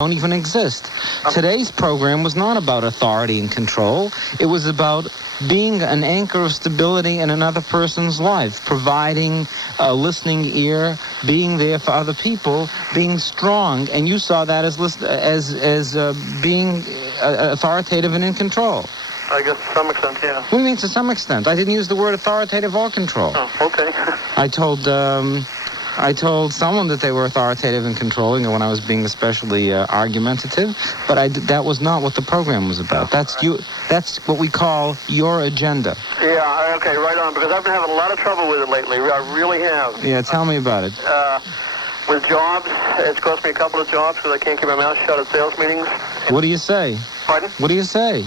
don't even exist. Today's program was not about authority and control. It was about being an anchor of stability in another person's life, providing a listening ear, being there for other people, being strong, and you saw that as being authoritative and in control. I guess to some extent, yeah. What do you mean to some extent? I didn't use the word authoritative or control. Oh, okay. I told someone that they were authoritative and controlling when I was being especially argumentative, but that was not what the program was about. That's what we call your agenda. Yeah, okay, right on, because I've been having a lot of trouble with it lately. I really have. Yeah, tell me about it. With jobs, it's cost me a couple of jobs because I can't keep my mouth shut at sales meetings. What do you say? Pardon? What do you say?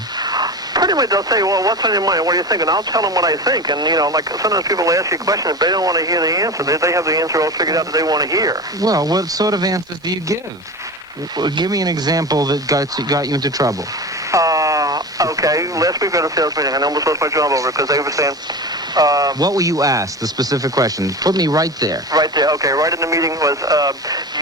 Pretty much they'll say, well, what's on your mind? What do you think? And I'll tell them what I think. And, like sometimes people ask you questions, they don't want to hear the answer. They have the answer all figured out that they want to hear. Well, what sort of answers do you give? Give me an example that got you into trouble. Okay. Last week at a sales meeting, I almost lost my job over it because they were saying... what were you asked? The specific question. Put me right there. Right there. Okay. Right in the meeting was,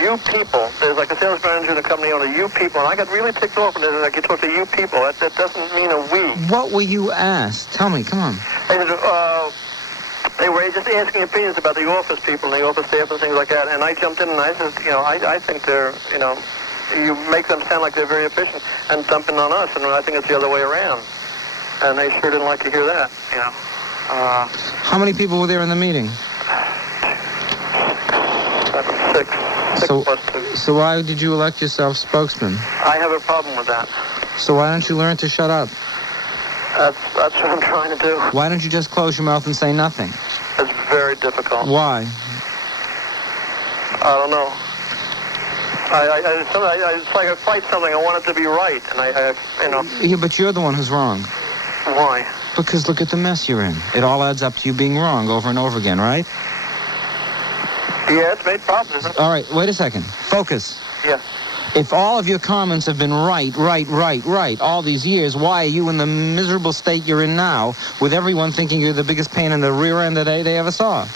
you people. There's like a sales manager in the company owner, you people. And I got really ticked off when they're like, you talk to you people. That doesn't mean a we. What were you asked? Tell me. Come on. They were just asking opinions about the office people and the office staff and things like that. And I jumped in and I said, I think they're, you make them sound like they're very efficient and dumping on us. And I think it's the other way around. And they sure didn't like to hear that, How many people were there in the meeting? Six. Plus two. So why did you elect yourself spokesman? I have a problem with that. So why don't you learn to shut up? That's what I'm trying to do. Why don't you just close your mouth and say nothing? It's very difficult. Why? I don't know. It's like I fight something. I want it to be right, and Yeah, but you're the one who's wrong. Why? Because look at the mess you're in. It all adds up to you being wrong over and over again, right? Yeah, it's made problems, isn't it? All right, wait a second. Focus. Yeah. If all of your comments have been right all these years, why are you in the miserable state you're in now with everyone thinking you're the biggest pain in the rear end that they ever saw?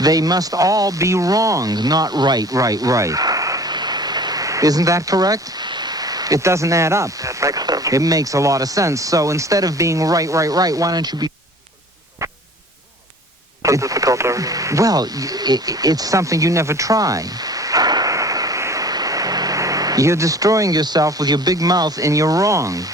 They must all be wrong, not right. Isn't that correct? It doesn't add up. It makes sense. It makes a lot of sense. So instead of being right, why don't you be... It's difficult to... Well, it's something you never try. You're destroying yourself with your big mouth, and you're wrong.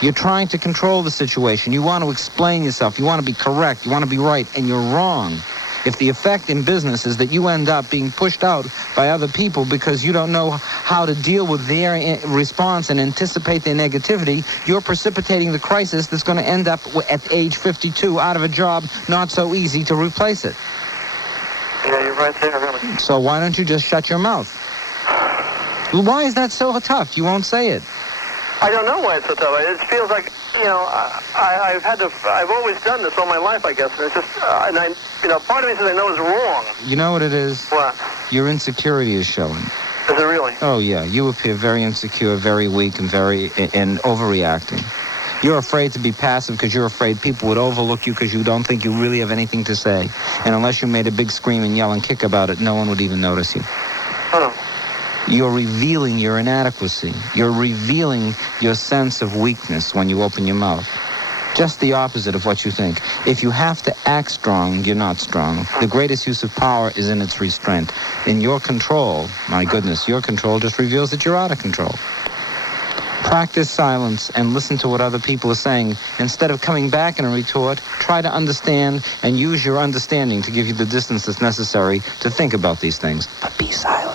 You're trying to control the situation. You want to explain yourself. You want to be correct. You want to be right, and you're wrong. If the effect in business is that you end up being pushed out by other people because you don't know how to deal with their response and anticipate their negativity, you're precipitating the crisis that's going to end up at age 52 out of a job not so easy to replace it. Yeah, you're right there, really. So why don't you just shut your mouth? Why is that so tough? You won't say it. I don't know why it's so tough. It feels like, I've always done this all my life, I guess. And it's just, part of me says I know it's wrong. You know what it is? What? Your insecurity is showing. Is it really? Oh, yeah. You appear very insecure, very weak, and and overreacting. You're afraid to be passive because you're afraid people would overlook you because you don't think you really have anything to say. And unless you made a big scream and yell and kick about it, no one would even notice you. Oh. You're revealing your inadequacy. You're revealing your sense of weakness when you open your mouth. Just the opposite of what you think. If you have to act strong, you're not strong. The greatest use of power is in its restraint. In your control, my goodness, your control just reveals that you're out of control. Practice silence and listen to what other people are saying. Instead of coming back in a retort, try to understand and use your understanding to give you the distance that's necessary to think about these things. But be silent.